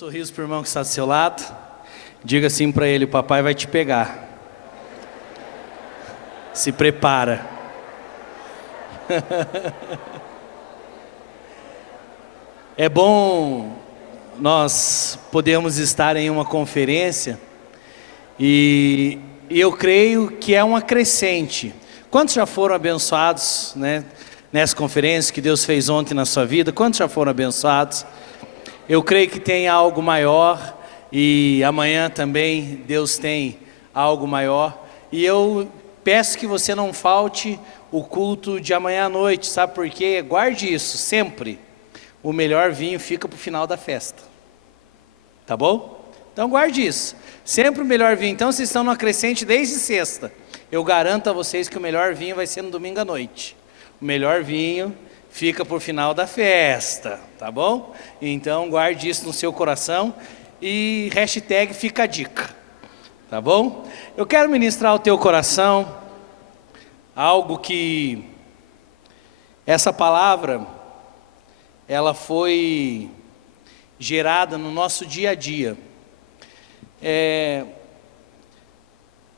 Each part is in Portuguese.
sorriso para o irmão que está do seu lado. Diga assim para ele: o papai vai te pegar. Se prepara. É bom nós podermos estar em uma conferência e eu creio que é uma crescente. Quantos já foram abençoados, né, nessa conferência que Deus fez ontem na sua vida? Quantos já foram abençoados? Eu creio que tem algo maior e amanhã também Deus tem algo maior. E eu peço que você não falte o culto de amanhã à noite, sabe por quê? Guarde isso, sempre. O melhor vinho fica para o final da festa, tá bom? Então guarde isso, sempre o melhor vinho. Então vocês estão numa crescente desde sexta. Eu garanto a vocês que o melhor vinho vai ser no domingo à noite. O melhor vinho fica por final da festa, tá bom? Então guarde isso no seu coração e hashtag fica a dica, tá bom? Eu quero ministrar ao teu coração algo que, essa palavra, ela foi gerada no nosso dia a dia.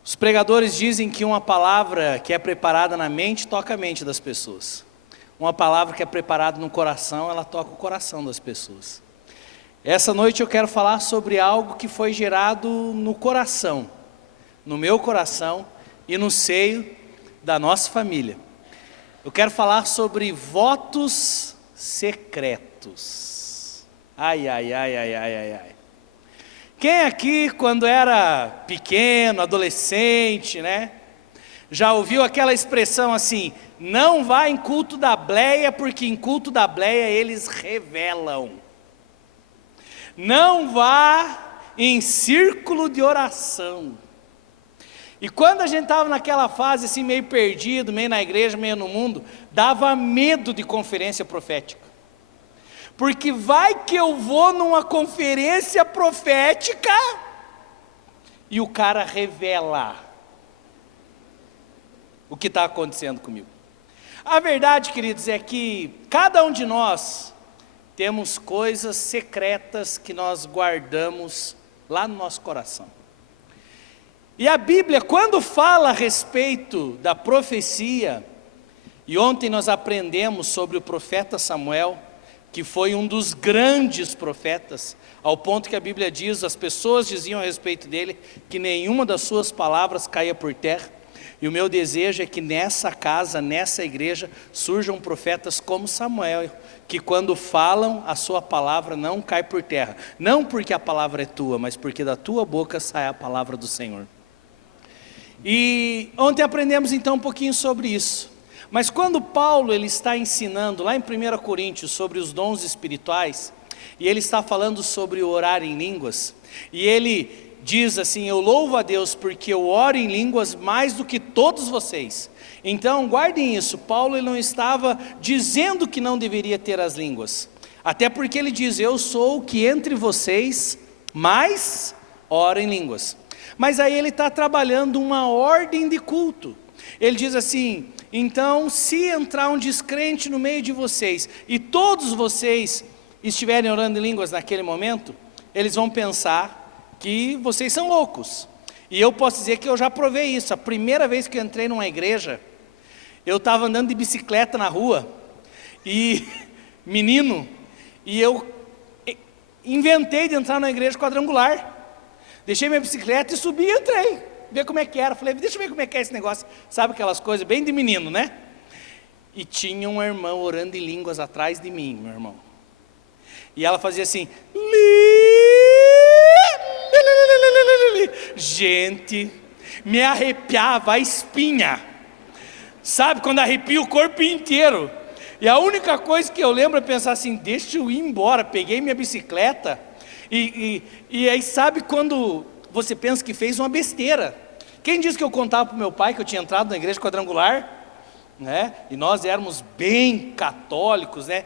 Os pregadores dizem que uma palavra que é preparada na mente, toca a mente das pessoas. Uma palavra que é preparada no coração, ela toca o coração das pessoas. Essa noite eu quero falar sobre algo que foi gerado no coração, no meu coração e no seio da nossa família. Eu quero falar sobre votos secretos. Ai, ai, ai, ai, ai, ai, ai. Quem aqui, quando era pequeno, adolescente, né, já ouviu aquela expressão assim: não vá em culto da bleia, porque em culto da bleia eles revelam. Não vá em círculo de oração. E quando a gente estava naquela fase assim, meio perdido, meio na igreja, meio no mundo, dava medo de conferência profética. Porque vai que eu vou numa conferência profética e o cara revela o que está acontecendo comigo. A verdade, queridos, é que cada um de nós temos coisas secretas que nós guardamos lá no nosso coração. E a Bíblia, quando fala a respeito da profecia, e ontem nós aprendemos sobre o profeta Samuel, que foi um dos grandes profetas, ao ponto que a Bíblia diz, as pessoas diziam a respeito dele, que nenhuma das suas palavras caía por terra. E o meu desejo é que nessa casa, nessa igreja, surjam profetas como Samuel, que quando falam, a sua palavra não cai por terra. Não porque a palavra é tua, mas porque da tua boca sai a palavra do Senhor. E ontem aprendemos então um pouquinho sobre isso. Mas quando Paulo ele está ensinando lá em 1 Coríntios sobre os dons espirituais, e ele está falando sobre o orar em línguas, e ele diz assim: eu louvo a Deus porque eu oro em línguas mais do que todos vocês. Então guardem isso, Paulo ele não estava dizendo que não deveria ter as línguas, até porque ele diz: eu sou o que entre vocês mais ora em línguas. Mas aí ele está trabalhando uma ordem de culto. Ele diz assim: então se entrar um descrente no meio de vocês, e todos vocês estiverem orando em línguas naquele momento, eles vão pensar que vocês são loucos. E eu posso dizer que eu já provei isso. A primeira vez que eu entrei numa igreja, eu estava andando de bicicleta na rua, e menino, e eu inventei de entrar na igreja quadrangular. Deixei minha bicicleta e subi e entrei, ver como é que era. Falei, deixa eu ver como é que é esse negócio. Sabe aquelas coisas bem de menino, né? E tinha uma irmã orando em línguas atrás de mim, meu irmão. E ela fazia assim, gente, me arrepiava a espinha. Sabe, quando arrepia o corpo inteiro. E a única coisa que eu lembro é pensar assim, deixa eu ir embora. Peguei minha bicicleta e aí sabe quando você pensa que fez uma besteira. Quem disse que eu contava para o meu pai que eu tinha entrado na igreja quadrangular, né? E nós éramos bem católicos, né?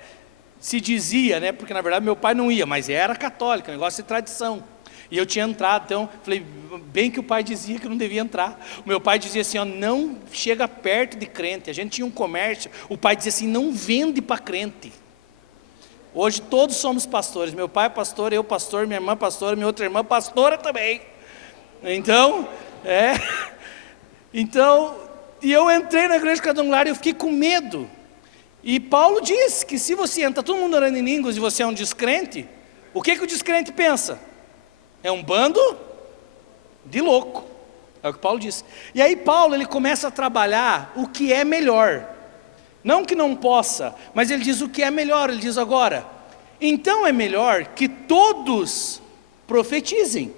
Se dizia, né? Porque na verdade meu pai não ia, mas era católico, negócio de tradição. E eu tinha entrado, então falei, bem que o pai dizia que eu não devia entrar. O meu pai dizia assim, ó, não chega perto de crente. A gente tinha um comércio, o pai dizia assim, não vende para crente. Hoje todos somos pastores. Meu pai é pastor, eu pastor, minha irmã pastora, minha outra irmã pastora também. Então, e eu entrei na igreja quadrangular e eu fiquei com medo. E Paulo diz que se você entra todo mundo orando em línguas e você é um descrente, o que o descrente pensa? É um bando de louco. É o que Paulo diz. E aí Paulo, ele começa a trabalhar o que é melhor. Não que não possa, mas ele diz o que é melhor. Ele diz agora, então é melhor que todos profetizem.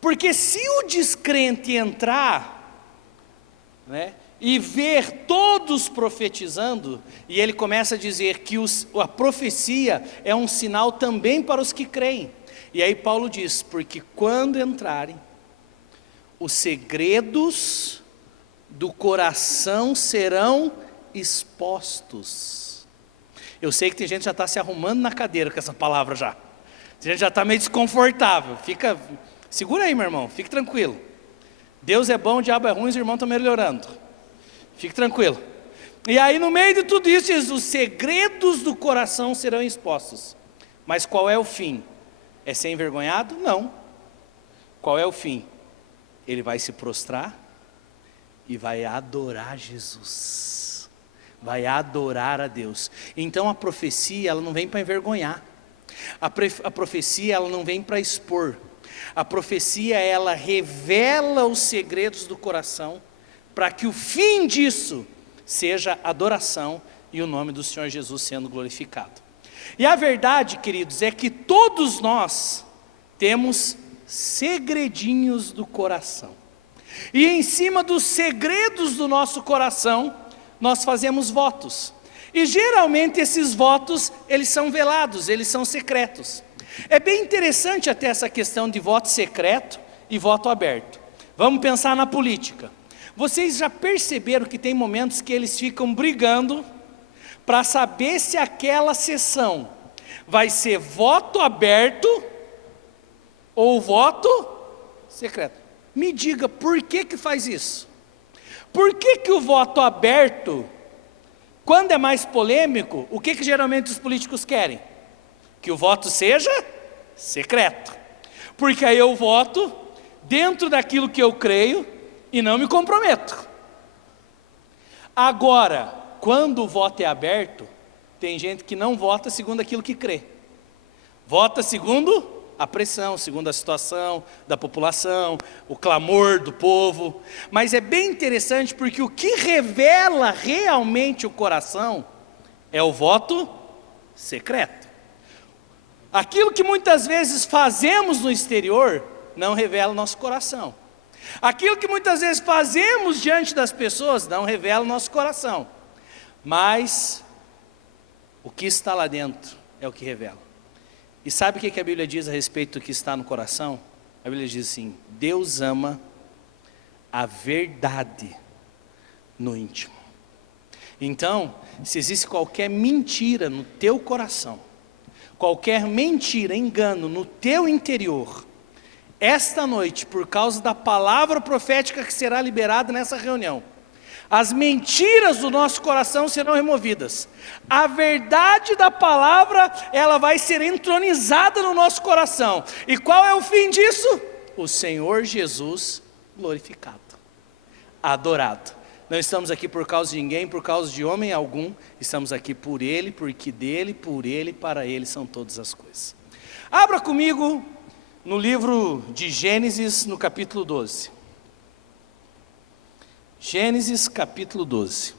Porque se o descrente entrar, e ver todos profetizando, e ele começa a dizer que a profecia é um sinal também para os que creem. E aí Paulo diz, porque quando entrarem, os segredos do coração serão expostos. Eu sei que tem gente que já está se arrumando na cadeira com essa palavra já. Tem gente que já está meio desconfortável. Segura aí, meu irmão, fique tranquilo. Deus é bom, o diabo é ruim, os irmãos estão melhorando. Fique tranquilo. E aí no meio de tudo isso diz, os segredos do coração serão expostos. Mas qual é o fim? É ser envergonhado? Não. Qual é o fim? Ele vai se prostrar e vai adorar Jesus. Vai adorar a Deus. Então a profecia, ela não vem para envergonhar. A profecia, ela não vem para expor. A profecia, ela revela os segredos do coração, para que o fim disso seja adoração e o nome do Senhor Jesus sendo glorificado. E a verdade, queridos, é que todos nós temos segredinhos do coração. E em cima dos segredos do nosso coração, nós fazemos votos. E geralmente esses votos, eles são velados, eles são secretos. É bem interessante até essa questão de voto secreto e voto aberto. Vamos pensar na política. Vocês já perceberam que tem momentos que eles ficam brigando para saber se aquela sessão vai ser voto aberto ou voto secreto? Me diga, por que faz isso? Por que o voto aberto, quando é mais polêmico, o que geralmente os políticos querem? Que o voto seja secreto. Porque aí eu voto dentro daquilo que eu creio e não me comprometo. Agora, quando o voto é aberto, tem gente que não vota segundo aquilo que crê. Vota segundo a pressão, segundo a situação da população, o clamor do povo. Mas é bem interessante porque o que revela realmente o coração é o voto secreto. Aquilo que muitas vezes fazemos no exterior não revela o nosso coração. Aquilo que muitas vezes fazemos diante das pessoas não revela o nosso coração. Mas o que está lá dentro é o que revela. E sabe o que a Bíblia diz a respeito do que está no coração? A Bíblia diz assim, Deus ama a verdade no íntimo. Então, se existe qualquer mentira no teu coração, qualquer mentira, engano no teu interior, esta noite, por causa da palavra profética que será liberada nessa reunião, as mentiras do nosso coração serão removidas. A verdade da palavra, ela vai ser entronizada no nosso coração. E qual é o fim disso? O Senhor Jesus glorificado, adorado. Não estamos aqui por causa de ninguém, por causa de homem algum. Estamos aqui por Ele, porque dEle, por Ele, para Ele são todas as coisas. Abra comigo no livro de Gênesis, no capítulo 12. Gênesis capítulo 12.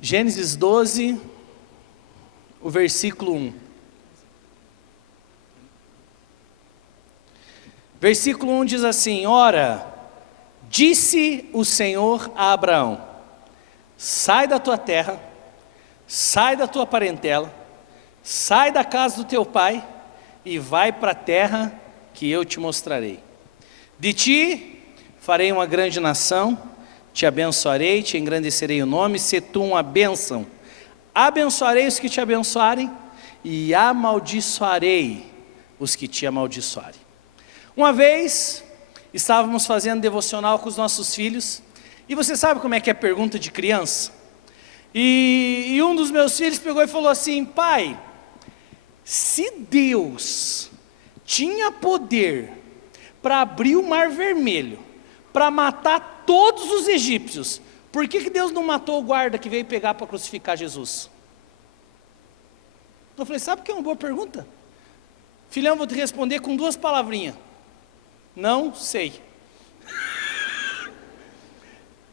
Gênesis 12, o versículo 1. Versículo 1 diz assim: Ora, disse o Senhor a Abraão: sai da tua terra, sai da tua parentela, sai da casa do teu pai e vai para a terra que eu te mostrarei. De ti farei uma grande nação, te abençoarei, te engrandecerei o nome, se tu uma bênção. Abençoarei os que te abençoarem e amaldiçoarei os que te amaldiçoarem. Uma vez, estávamos fazendo devocional com os nossos filhos, e você sabe como é que é pergunta de criança? E um dos meus filhos pegou e falou assim: pai, se Deus tinha poder para abrir o mar vermelho, para matar todos os egípcios, por que Deus não matou o guarda que veio pegar para crucificar Jesus? Eu falei: sabe o que é uma boa pergunta? Filhão, vou te responder com 2 palavrinhas: não sei.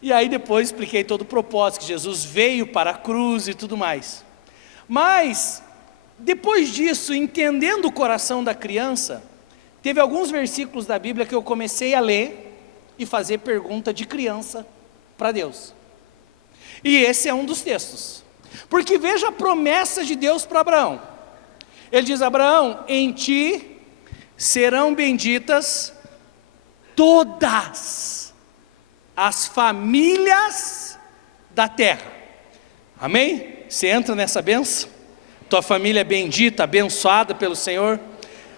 E aí depois expliquei todo o propósito, que Jesus veio para a cruz e tudo mais. Mas, depois disso, entendendo o coração da criança, teve alguns versículos da Bíblia que eu comecei a ler e fazer pergunta de criança para Deus. E esse é um dos textos. Porque veja a promessa de Deus para Abraão. Ele diz: Abraão, em ti serão benditas todas as famílias da terra. Amém? Você entra nessa bênção? Tua família é bendita, abençoada pelo Senhor.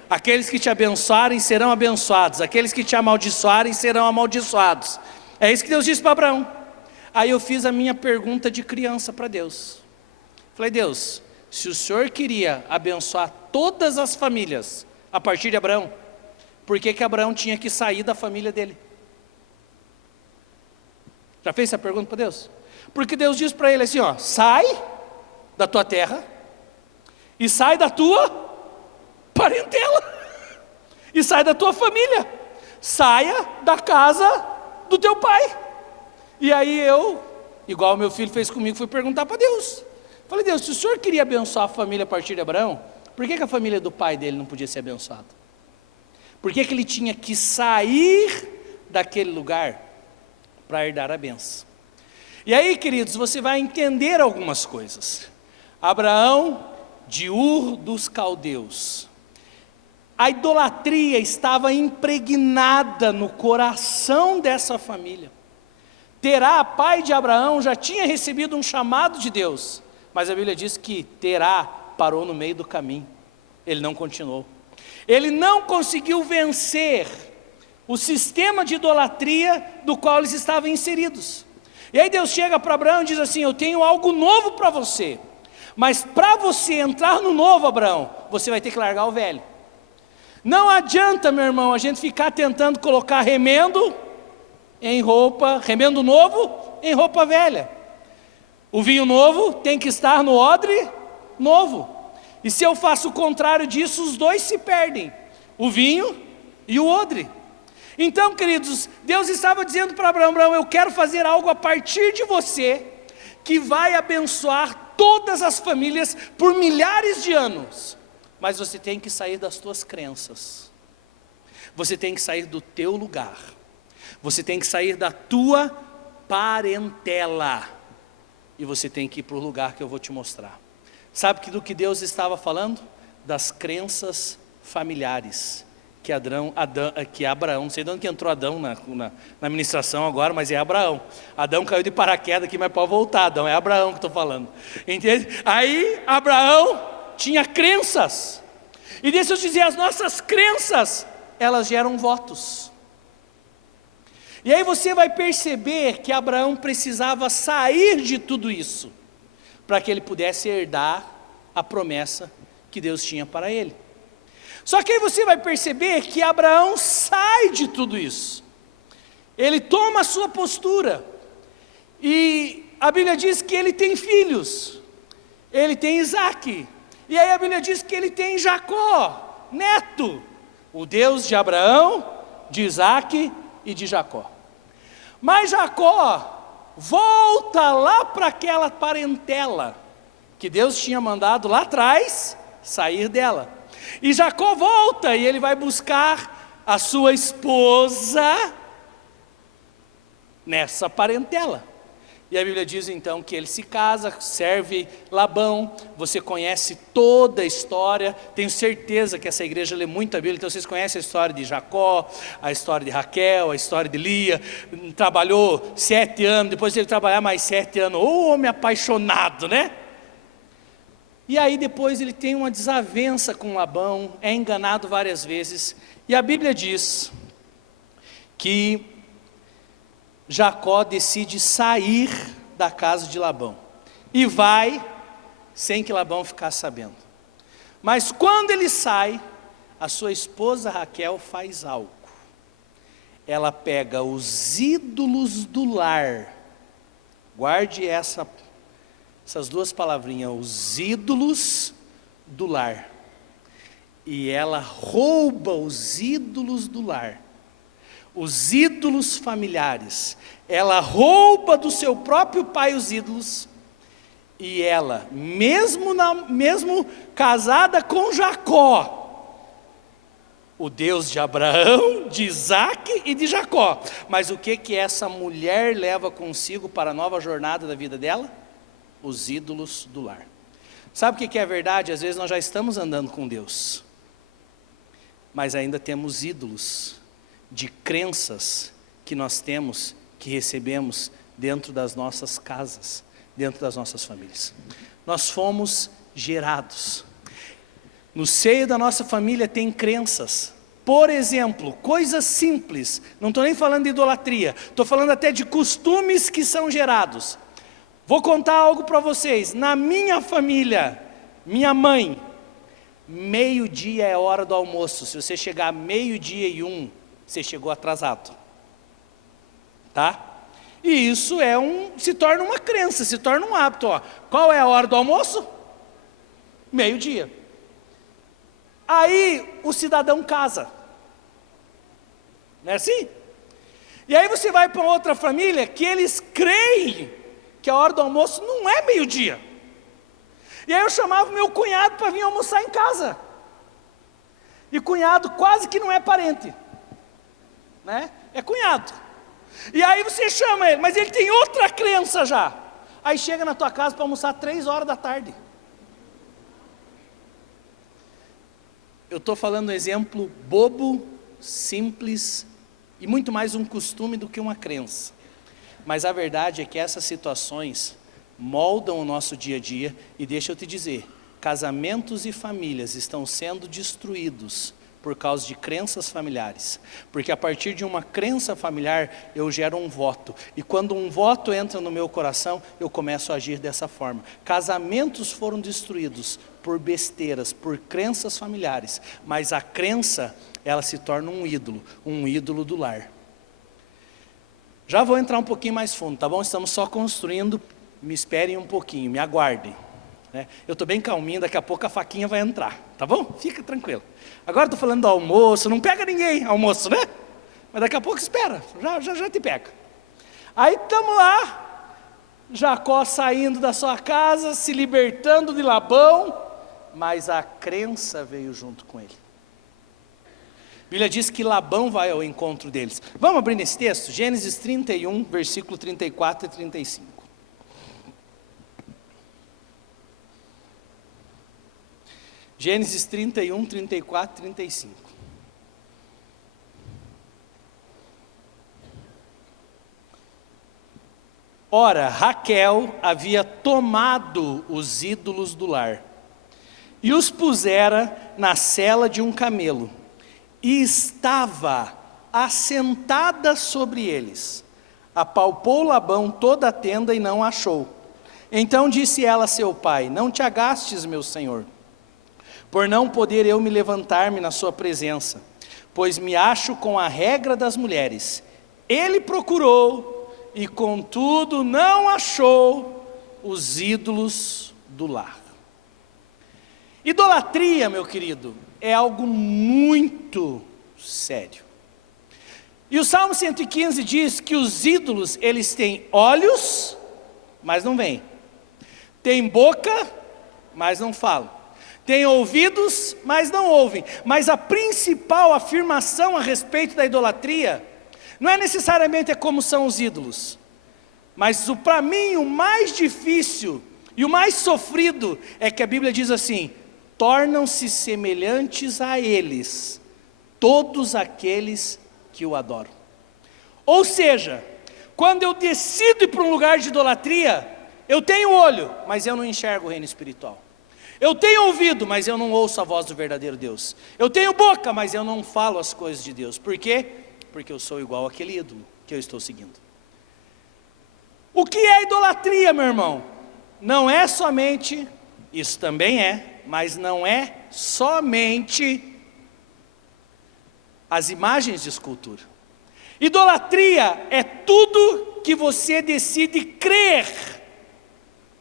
Aqueles que te abençoarem serão abençoados, aqueles que te amaldiçoarem serão amaldiçoados. É isso que Deus disse para Abraão. Aí eu fiz a minha pergunta de criança para Deus. Falei: Deus, se o Senhor queria abençoar todas as famílias a partir de Abraão, por que Abraão tinha que sair da família dele? Já fez essa pergunta para Deus? Porque Deus diz para ele assim: ó, sai da tua terra e sai da tua parentela e sai da tua família, saia da casa do teu pai. E aí eu, igual meu filho fez comigo, fui perguntar para Deus. Falei: Deus, se o Senhor queria abençoar a família a partir de Abraão, por que a família do pai dele não podia ser abençoada? Por que ele tinha que sair daquele lugar para herdar a bênção? E aí, queridos, você vai entender algumas coisas. Abraão, de Ur dos Caldeus, a idolatria estava impregnada no coração dessa família. Terá, pai de Abraão, já tinha recebido um chamado de Deus, mas a Bíblia diz que Terá parou no meio do caminho, ele não continuou. Ele não conseguiu vencer o sistema de idolatria do qual eles estavam inseridos. E aí Deus chega para Abraão e diz assim: eu tenho algo novo para você, mas para você entrar no novo, Abraão, você vai ter que largar o velho. Não adianta, meu irmão, a gente ficar tentando colocar remendo novo em roupa velha. O vinho novo tem que estar no odre novo. E se eu faço o contrário disso, os dois se perdem, o vinho e o odre. Então, queridos, Deus estava dizendo para Abraão: Abraão, eu quero fazer algo a partir de você, que vai abençoar todas as famílias por milhares de anos. Mas você tem que sair das tuas crenças, você tem que sair do teu lugar, você tem que sair da tua parentela, e você tem que ir para o lugar que eu vou te mostrar. Sabe do que Deus estava falando? Das crenças familiares, que Abraão, não sei de onde que entrou Adão na ministração agora, mas é Abraão. Adão caiu de paraquedas aqui, mas pode voltar, Adão, é Abraão que estou falando, entende? Aí Abraão tinha crenças, e deixa eu dizer, as nossas crenças, elas geram votos. E aí você vai perceber que Abraão precisava sair de tudo isso, para que ele pudesse herdar a promessa que Deus tinha para ele. Só que aí você vai perceber que Abraão sai de tudo isso, ele toma a sua postura, e a Bíblia diz que ele tem filhos, ele tem Isaque, e aí a Bíblia diz que ele tem Jacó, neto, o Deus de Abraão, de Isaque e de Jacó. Mas Jacó volta lá para aquela parentela, que Deus tinha mandado lá atrás sair dela. E Jacó volta e ele vai buscar a sua esposa nessa parentela. E a Bíblia diz então que ele se casa, serve Labão. Você conhece toda a história, tenho certeza que essa igreja lê muito a Bíblia, então vocês conhecem a história de Jacó, a história de Raquel, a história de Lia. Trabalhou 7 anos, depois de ele trabalhar mais 7 anos, ô homem apaixonado, né? E aí depois ele tem uma desavença com Labão, é enganado várias vezes, e a Bíblia diz que Jacó decide sair da casa de Labão, e vai sem que Labão ficasse sabendo. Mas quando ele sai, a sua esposa Raquel faz algo. Ela pega os ídolos do lar, guarde essas duas palavrinhas, os ídolos do lar, e ela rouba os ídolos do lar, os ídolos familiares, ela rouba do seu próprio pai os ídolos, e ela, mesmo casada com Jacó, o Deus de Abraão, de Isaac e de Jacó, mas o que essa mulher leva consigo para a nova jornada da vida dela? Os ídolos do lar. Sabe o que é a verdade? Às vezes nós já estamos andando com Deus, mas ainda temos ídolos de crenças que nós temos, que recebemos dentro das nossas casas, dentro das nossas famílias. Nós fomos gerados. No seio da nossa família tem crenças. Por exemplo, coisas simples, não estou nem falando de idolatria, estou falando até de costumes que são gerados. Vou contar algo para vocês. Na minha família, minha mãe, meio-dia é hora do almoço. Se você chegar meio-dia e 1, você chegou atrasado. Tá? E isso se torna uma crença, se torna um hábito. Ó. Qual é a hora do almoço? Meio-dia. Aí o cidadão casa. Não é assim? E aí você vai para outra família que eles creem que a hora do almoço não é meio-dia. E aí eu chamava meu cunhado para vir almoçar em casa. E cunhado quase que não é parente, né? É cunhado. E aí você chama ele, mas ele tem outra crença já. Aí chega na tua casa para almoçar 3 horas da tarde. Eu estou falando um exemplo bobo, simples, e muito mais um costume do que uma crença. Mas a verdade é que essas situações moldam o nosso dia a dia, e deixa eu te dizer, casamentos e famílias estão sendo destruídos por causa de crenças familiares, porque a partir de uma crença familiar eu gero um voto, e quando um voto entra no meu coração, eu começo a agir dessa forma. Casamentos foram destruídos por besteiras, por crenças familiares, mas a crença, ela se torna um ídolo do lar. Já vou entrar um pouquinho mais fundo, tá bom? Estamos só construindo, me esperem um pouquinho, me aguardem. Né? Eu estou bem calminho, daqui a pouco a faquinha vai entrar, tá bom? Fica tranquilo. Agora estou falando do almoço, não pega ninguém, almoço, né? Mas daqui a pouco espera, já te pega. Aí estamos lá, Jacó saindo da sua casa, se libertando de Labão, mas a crença veio junto com ele. A Bíblia diz que Labão vai ao encontro deles. Vamos abrir nesse texto? Gênesis 31, versículo 34 e 35. Gênesis 31, 34 e 35. Ora, Raquel havia tomado os ídolos do lar e os pusera na sela de um camelo, e estava assentada sobre eles. Apalpou Labão toda a tenda e não achou. Então disse ela a seu pai: não te agastes, meu senhor, por não poder eu me levantar-me na sua presença, pois me acho com a regra das mulheres. Ele procurou, e contudo não achou os ídolos do lar. Idolatria, meu querido, é algo muito sério. E o Salmo 115 diz que os ídolos, eles têm olhos, mas não veem. Tem boca, mas não falam. Tem ouvidos, mas não ouvem. Mas a principal afirmação a respeito da idolatria não é necessariamente como são os ídolos, mas para mim o mais difícil e o mais sofrido é que a Bíblia diz assim: tornam-se semelhantes a eles todos aqueles que o adoram. Ou seja, quando eu decido ir para um lugar de idolatria, eu tenho olho, mas eu não enxergo o reino espiritual. Eu tenho ouvido, mas eu não ouço a voz do verdadeiro Deus. Eu tenho boca, mas eu não falo as coisas de Deus. Por quê? Porque eu sou igual àquele ídolo que eu estou seguindo. O que é idolatria, meu irmão? Não é somente, isso também é, mas não é somente as imagens de escultura. Idolatria é tudo que você decide crer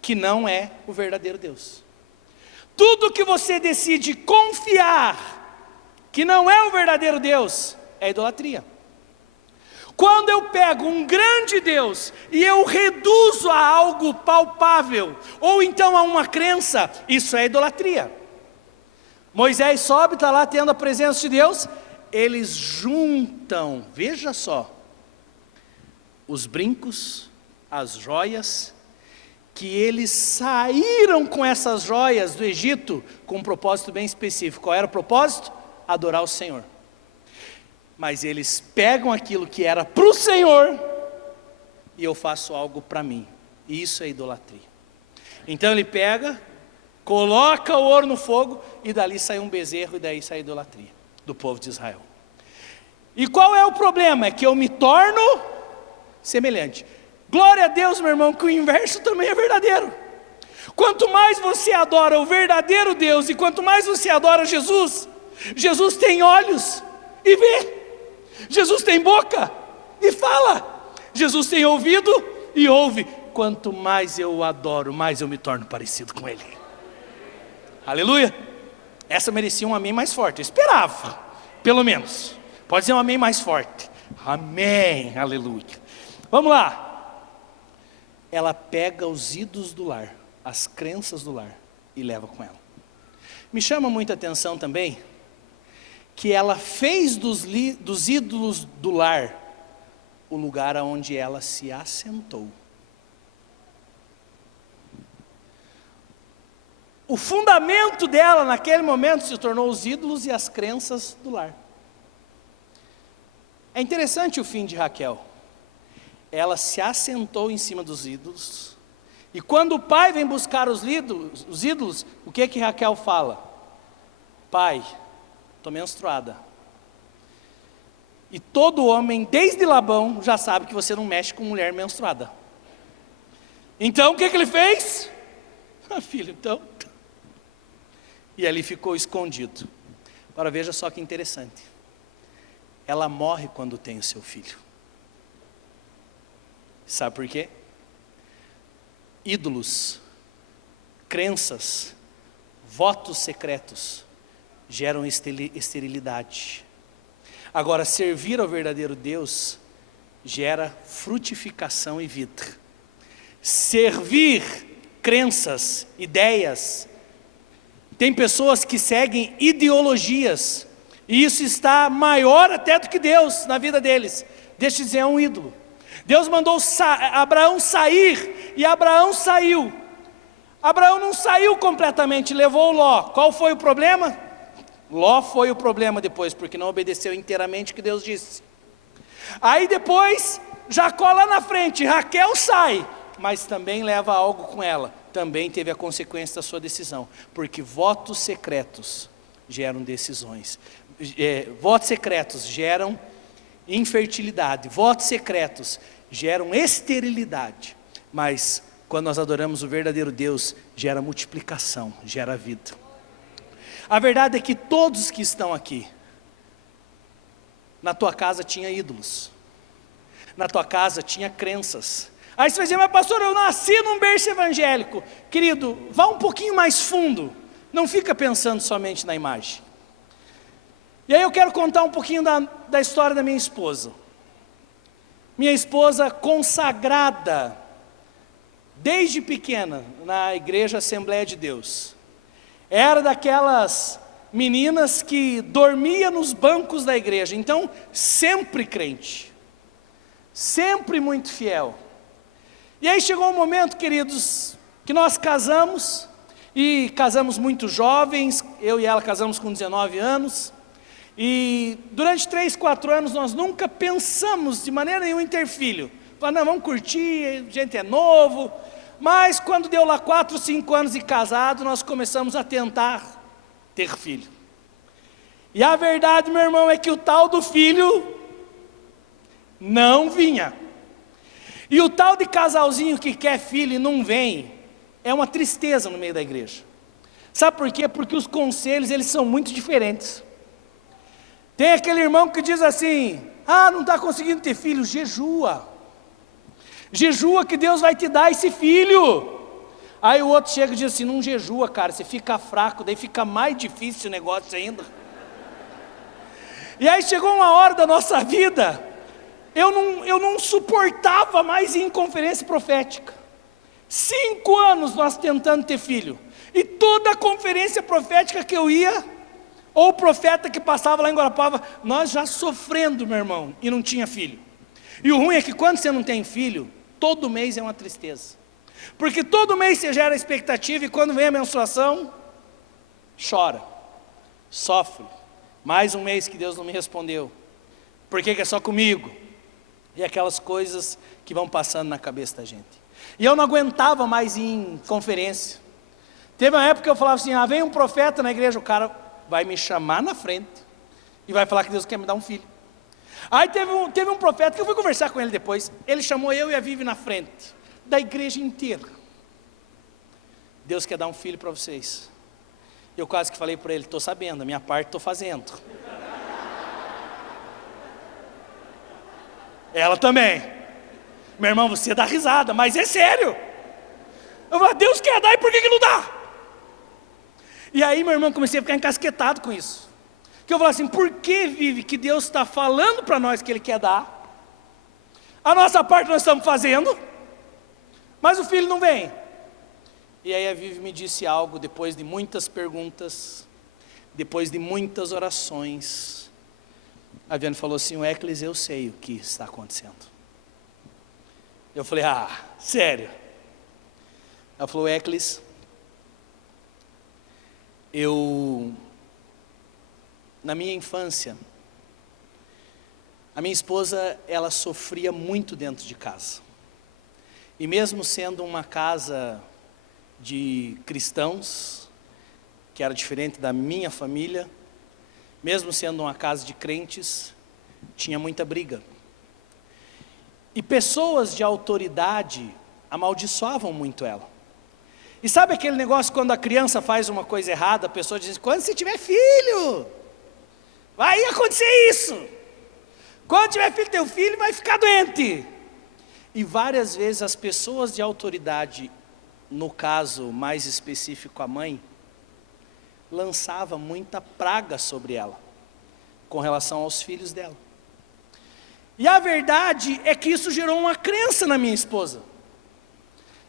que não é o verdadeiro Deus. Tudo que você decide confiar que não é o verdadeiro Deus é idolatria. Quando eu pego um grande Deus e eu reduzo a algo palpável, ou então a uma crença, isso é idolatria. Moisés sobe, está lá tendo a presença de Deus, eles juntam, veja só, os brincos, as joias, que eles saíram com essas joias do Egito com um propósito bem específico. Qual era o propósito? Adorar o Senhor. Mas eles pegam aquilo que era para o Senhor e eu faço algo para mim. Isso é idolatria. Então ele pega, coloca o ouro no fogo e dali sai um bezerro e daí sai a idolatria do povo de Israel. E qual é o problema? É que eu me torno semelhante. Glória a Deus, meu irmão, que o inverso também é verdadeiro. Quanto mais você adora o verdadeiro Deus e quanto mais você adora Jesus, Jesus tem olhos e vê. Jesus tem boca e fala. Jesus tem ouvido e ouve. Quanto mais eu o adoro, mais eu me torno parecido com Ele. Aleluia. Essa merecia um amém mais forte. Eu esperava, pelo menos. Pode ser um amém mais forte. Amém, aleluia. Vamos lá. Ela pega os ídolos do lar, as crenças do lar, e leva com ela. Me chama muita atenção também, que ela fez dos ídolos do lar, o lugar onde ela se assentou. O fundamento dela naquele momento se tornou os ídolos e as crenças do lar. É interessante o fim de Raquel. Ela se assentou em cima dos ídolos, e quando o pai vem buscar os ídolos, o que Raquel fala? Pai, estou menstruada. E todo homem, desde Labão, já sabe que você não mexe com mulher menstruada. Então o que ele fez? Filho, então. E ali ficou escondido. Agora veja só que interessante. Ela morre quando tem o seu filho. Sabe por quê? Ídolos, crenças, votos secretos geram esterilidade. Agora, servir ao verdadeiro Deus gera frutificação e vida. Servir crenças, ideias. Tem pessoas que seguem ideologias, e isso está maior até do que Deus na vida deles. Deixa eu dizer, é um ídolo. Deus mandou Abraão sair, e Abraão saiu. Abraão não saiu completamente, levou Ló. Qual foi o problema? Ló foi o problema depois, porque não obedeceu inteiramente o que Deus disse. Aí depois, Jacó lá na frente, Raquel sai, mas também leva algo com ela. Também teve a consequência da sua decisão, porque votos secretos geram decisões. Votos secretos geram infertilidade, votos secretos geram esterilidade, mas quando nós adoramos o verdadeiro Deus, gera multiplicação, gera vida. A verdade é que todos que estão aqui, na tua casa tinha ídolos, na tua casa tinha crenças. Aí você vai dizer, mas pastor, eu nasci num berço evangélico. Querido, vá um pouquinho mais fundo, não fica pensando somente na imagem. E aí eu quero contar um pouquinho da história da minha esposa. Minha esposa consagrada, desde pequena, na igreja Assembleia de Deus. Era daquelas meninas que dormia nos bancos da igreja, então sempre crente, sempre muito fiel. E aí chegou um momento, queridos, que nós casamos, e casamos muito jovens, eu e ela casamos com 19 anos, e durante 3, 4 anos nós nunca pensamos de maneira nenhuma em ter filho. Falamos, não, vamos curtir, a gente é novo, Mas quando deu lá 4, 5 anos de casado, nós começamos a tentar ter filho. E a verdade, meu irmão, é que o tal do filho não vinha. E o tal de casalzinho que quer filho e não vem, é uma tristeza no meio da igreja. Sabe por quê? Porque os conselhos, eles são muito diferentes. Tem aquele irmão que diz assim: não está conseguindo ter filho, jejua. Jejua que Deus vai te dar esse filho. Aí o outro chega e diz assim: não jejua, cara, você fica fraco, daí fica mais difícil o negócio ainda. E aí chegou uma hora da nossa vida, eu não suportava mais ir em conferência profética. 5 anos nós tentando ter filho, e toda a conferência profética que eu ia, ou o profeta que passava lá em Guarapava, nós já sofrendo, meu irmão, e não tinha filho. E o ruim é que quando você não tem filho, todo mês é uma tristeza, porque todo mês você gera expectativa, e quando vem a menstruação, chora, sofre. Mais um mês que Deus não me respondeu, por que é só comigo? E aquelas coisas que vão passando na cabeça da gente. E eu não aguentava mais ir em conferência. Teve uma época que eu falava assim: vem um profeta na igreja, o cara vai me chamar na frente e vai falar que Deus quer me dar um filho. Aí teve um profeta que eu fui conversar com ele depois, ele chamou eu e a Vivi na frente, da igreja inteira. Deus quer dar um filho para vocês. Eu quase que falei para ele: estou sabendo, a minha parte estou fazendo. Ela também. Meu irmão, você dá risada, mas é sério. Eu falei: Deus quer dar, e por que não dá? E aí, meu irmão, comecei a ficar encasquetado com isso. Que eu falei assim: por que, Vivi, que Deus está falando para nós que Ele quer dar? A nossa parte nós estamos fazendo, mas o filho não vem. E aí a Vivi me disse algo, depois de muitas perguntas, depois de muitas orações. A Viviane falou assim: o Eclis, eu sei o que está acontecendo. Eu falei: sério? Ela falou: Eclis, na minha infância, a minha esposa, ela sofria muito dentro de casa. E mesmo sendo uma casa de cristãos, que era diferente da minha família, mesmo sendo uma casa de crentes, tinha muita briga. E pessoas de autoridade amaldiçoavam muito ela. E sabe aquele negócio quando a criança faz uma coisa errada, a pessoa diz: quando você tiver filho, vai acontecer isso. Quando tiver filho, teu filho vai ficar doente. E várias vezes as pessoas de autoridade, no caso mais específico a mãe, lançava muita praga sobre ela, com relação aos filhos dela. E a verdade é que isso gerou uma crença na minha esposa.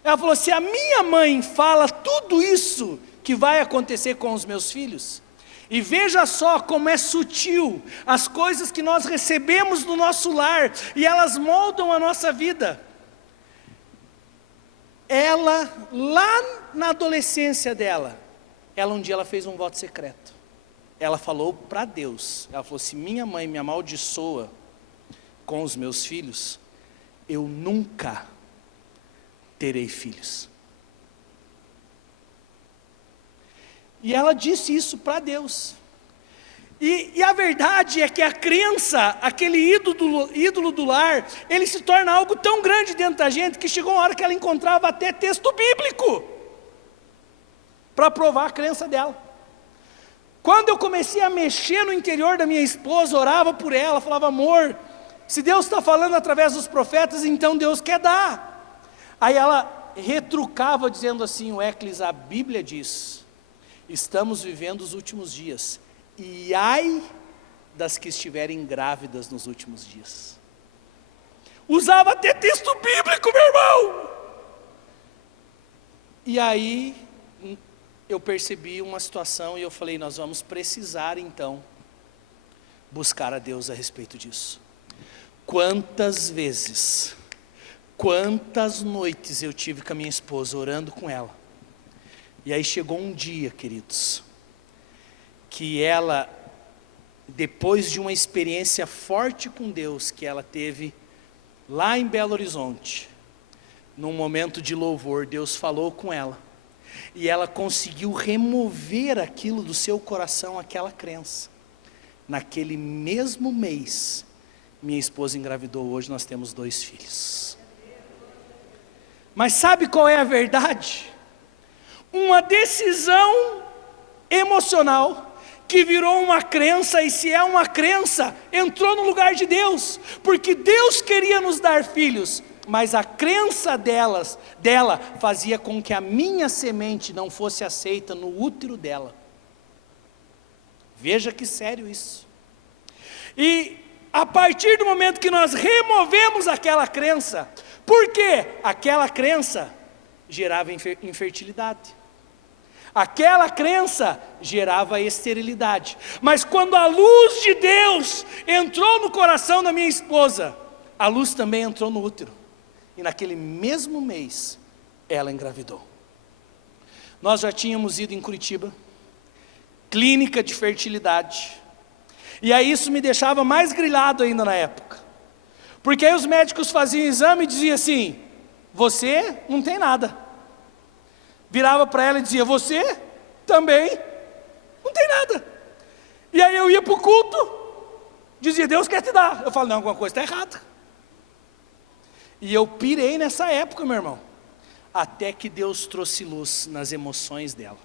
Ela falou: se a minha mãe fala tudo isso que vai acontecer com os meus filhos, e veja só como é sutil as coisas que nós recebemos no nosso lar, e elas moldam a nossa vida. Ela, lá na adolescência dela, um dia ela fez um voto secreto. Ela falou para Deus, ela falou: se minha mãe me amaldiçoa com os meus filhos, eu nunca terei filhos. E ela disse isso para Deus. E a verdade é que a crença, aquele ídolo do lar, ele se torna algo tão grande dentro da gente, que chegou uma hora que ela encontrava até texto bíblico para provar a crença dela. Quando eu comecei a mexer no interior da minha esposa, orava por ela, falava: amor, se Deus está falando através dos profetas, então Deus quer dar. Aí ela retrucava dizendo assim: o Eclis, a Bíblia diz, estamos vivendo os últimos dias, e ai das que estiverem grávidas nos últimos dias. Usava até texto bíblico, meu irmão. E aí eu percebi uma situação e eu falei: nós vamos precisar então buscar a Deus a respeito disso. Quantas vezes, quantas noites eu tive com a minha esposa orando com ela. E aí chegou um dia, queridos, que ela, depois de uma experiência forte com Deus que ela teve lá em Belo Horizonte, num momento de louvor, Deus falou com ela, e ela conseguiu remover aquilo do seu coração, aquela crença. Naquele mesmo mês, minha esposa engravidou. Hoje nós temos 2 filhos. Mas sabe qual é a verdade? Uma decisão emocional que virou uma crença, e se é uma crença, entrou no lugar de Deus, porque Deus queria nos dar filhos, mas a crença dela fazia com que a minha semente não fosse aceita no útero dela. Veja que sério isso. E a partir do momento que nós removemos aquela crença, porque aquela crença gerava infertilidade, aquela crença gerava esterilidade, mas quando a luz de Deus entrou no coração da minha esposa, a luz também entrou no útero, e naquele mesmo mês, ela engravidou. Nós já tínhamos ido em Curitiba, clínica de fertilidade, e aí isso me deixava mais grilado ainda na época, porque aí os médicos faziam o exame e diziam assim: você não tem nada. Virava para ela e dizia: você também não tem nada. E aí eu ia para o culto, dizia: Deus quer te dar. Eu falo: não, alguma coisa está errada. E eu pirei nessa época, meu irmão, até que Deus trouxe luz nas emoções dela.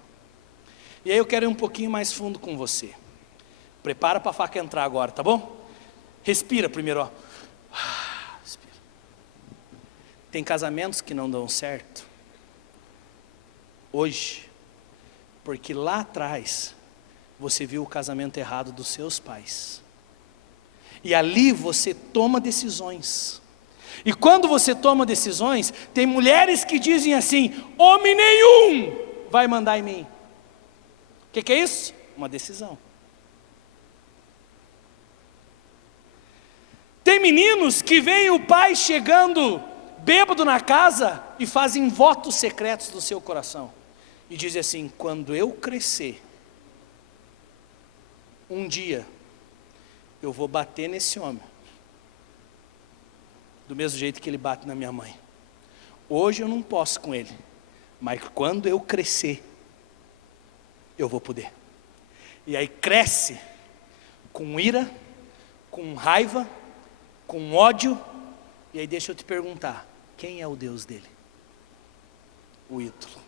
E aí eu quero ir um pouquinho mais fundo com você. Prepara para a faca entrar agora, tá bom? Respira primeiro, ó. Respira. Tem casamentos que não dão certo hoje, porque lá atrás você viu o casamento errado dos seus pais, e ali você toma decisões, e quando você toma decisões, tem mulheres que dizem assim: homem nenhum vai mandar em mim. O que é isso? Uma decisão. Tem meninos que veem o pai chegando bêbado na casa e fazem votos secretos do seu coração, e dizem assim: quando eu crescer, um dia eu vou bater nesse homem, do mesmo jeito que ele bate na minha mãe. Hoje eu não posso com ele, mas quando eu crescer, eu vou poder. E aí cresce com ira, com raiva, com ódio. E aí deixa eu te perguntar: quem é o Deus dele? O ídolo.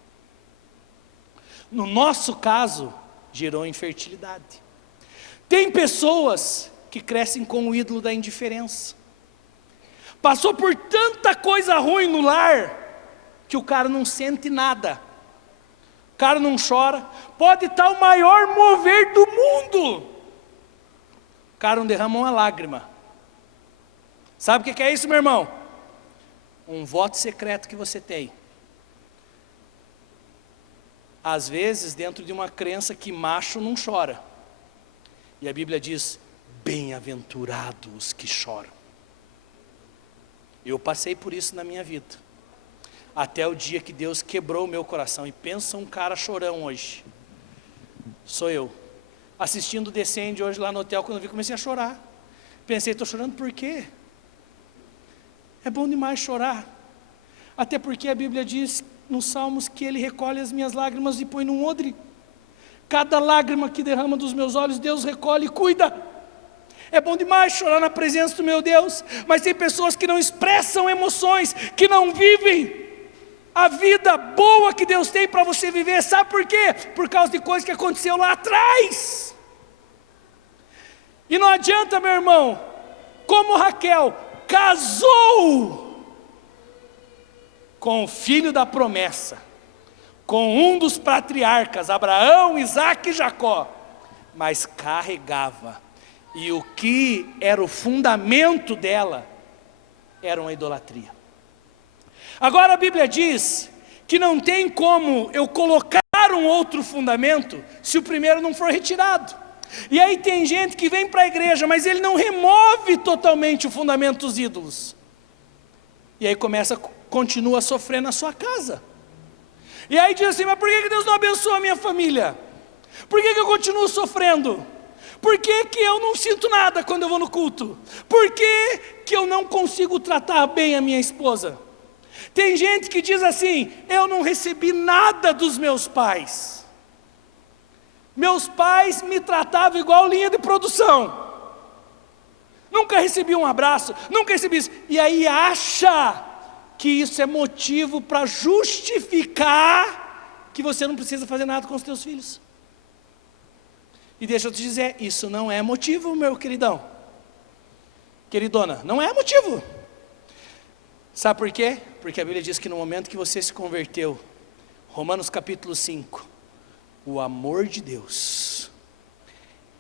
No nosso caso, gerou infertilidade. Tem pessoas que crescem com o ídolo da indiferença. Passou por tanta coisa ruim no lar, que o cara não sente nada. O cara não chora. Pode estar o maior mover do mundo, o cara não derrama uma lágrima. Sabe o que é isso, meu irmão? Um voto secreto que você tem. Às vezes dentro de uma crença que macho não chora. E a Bíblia diz: bem-aventurados os que choram. Eu passei por isso na minha vida, até o dia que Deus quebrou o meu coração. E pensa um cara chorão hoje. Sou eu, assistindo o Descende hoje lá no hotel. Quando eu vi, comecei a chorar. Pensei: estou chorando por quê? É bom demais chorar, até porque a Bíblia diz nos Salmos que Ele recolhe as minhas lágrimas e põe num odre. Cada lágrima que derrama dos meus olhos, Deus recolhe e cuida. É bom demais chorar na presença do meu Deus, mas tem pessoas que não expressam emoções, que não vivem a vida boa que Deus tem para você viver. Sabe por quê? Por causa de coisas que aconteceu lá atrás. E não adianta, meu irmão, como Raquel casou com o filho da promessa, com um dos patriarcas, Abraão, Isaque e Jacó, mas carregava, e o que era o fundamento dela, era uma idolatria. Agora a Bíblia diz que não tem como eu colocar um outro fundamento, se o primeiro não for retirado. E aí tem gente que vem para a igreja, mas ele não remove totalmente o fundamento dos ídolos, e aí continua a sofrer na sua casa. E aí diz assim: mas por que Deus não abençoa a minha família? Por que eu continuo sofrendo? Por que eu não sinto nada quando eu vou no culto? Por que eu não consigo tratar bem a minha esposa? Tem gente que diz assim: eu não recebi nada dos meus pais. Meus pais me tratavam igual linha de produção. Nunca recebi um abraço, nunca recebi isso. E aí acha que isso é motivo para justificar que você não precisa fazer nada com os teus filhos. E deixa eu te dizer, isso não é motivo, meu queridão. Queridona, não é motivo. Sabe por quê? Porque a Bíblia diz que no momento que você se converteu, Romanos capítulo 5, o amor de Deus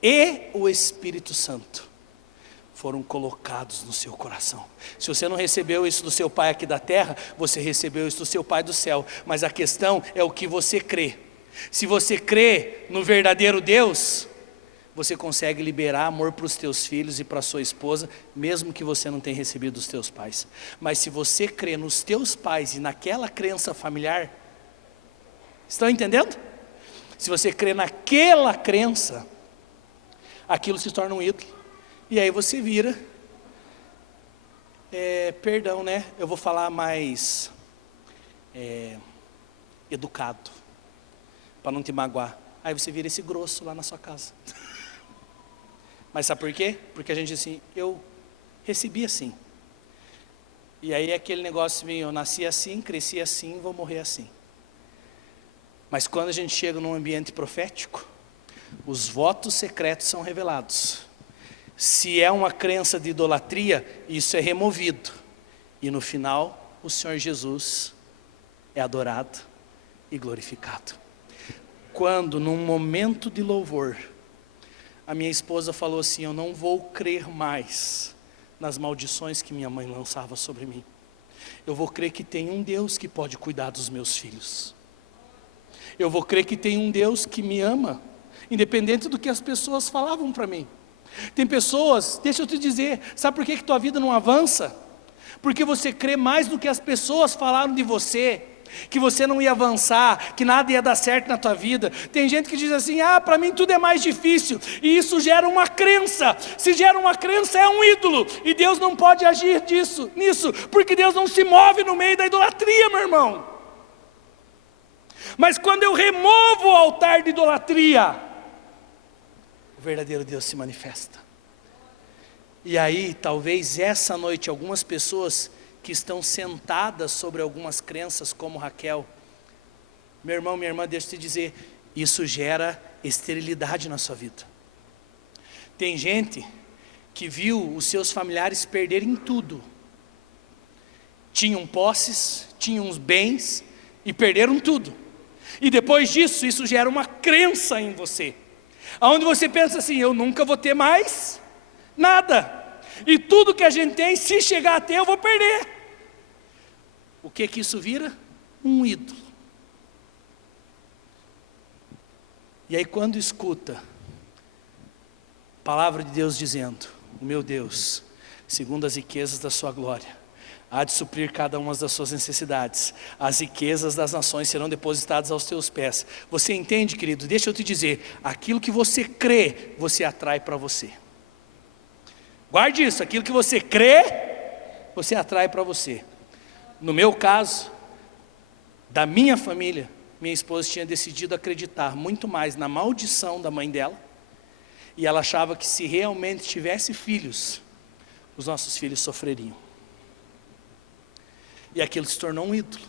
e o Espírito Santo foram colocados no seu coração. Se você não recebeu isso do seu pai aqui da terra, você recebeu isso do seu pai do céu. Mas a questão é o que você crê. Se você crê no verdadeiro Deus, você consegue liberar amor para os teus filhos e para a sua esposa, mesmo que você não tenha recebido dos teus pais. Mas se você crê nos teus pais e naquela crença familiar, estão entendendo? Se você crê naquela crença, aquilo se torna um ídolo. E aí você vira, perdão, né? Eu vou falar mais educado, para não te magoar. Aí você vira esse grosso lá na sua casa. Mas sabe por quê? Porque a gente diz assim: eu recebi assim. E aí aquele negócio vem: eu nasci assim, cresci assim, vou morrer assim. Mas quando a gente chega num ambiente profético, os votos secretos são revelados. Se é uma crença de idolatria, isso é removido. E no final, o Senhor Jesus é adorado e glorificado. Quando num momento de louvor, a minha esposa falou assim: eu não vou crer mais nas maldições que minha mãe lançava sobre mim. Eu vou crer que tem um Deus que pode cuidar dos meus filhos. Eu vou crer que tem um Deus que me ama, independente do que as pessoas falavam para mim. Tem pessoas, deixa eu te dizer, sabe por que tua vida não avança? Porque você crê mais do que as pessoas falaram de você, que você não ia avançar, que nada ia dar certo na tua vida. Tem gente que diz assim: para mim tudo é mais difícil, e isso gera uma crença. Se gera uma crença, é um ídolo, e Deus não pode agir nisso, porque Deus não se move no meio da idolatria, meu irmão. Mas quando eu removo o altar de idolatria, o verdadeiro Deus se manifesta. E aí, talvez essa noite, algumas pessoas que estão sentadas sobre algumas crenças, como Raquel, meu irmão, minha irmã, deixa eu te dizer, isso gera esterilidade na sua vida. Tem gente que viu os seus familiares perderem tudo. Tinham posses, tinham os bens e perderam tudo. E depois disso, isso gera uma crença em você, aonde você pensa assim: eu nunca vou ter mais nada, e tudo que a gente tem, se chegar a ter, eu vou perder. O que isso vira? Um ídolo. E aí quando escuta a palavra de Deus dizendo: o meu Deus, segundo as riquezas da sua glória, há de suprir cada uma das suas necessidades, as riquezas das nações serão depositadas aos teus pés. Você entende, querido? Deixa eu te dizer, aquilo que você crê, você atrai para você. Guarde isso, aquilo que você crê, você atrai para você. No meu caso, da minha família, minha esposa tinha decidido acreditar muito mais na maldição da mãe dela, e ela achava que se realmente tivesse filhos, os nossos filhos sofreriam. E aquilo se tornou um ídolo,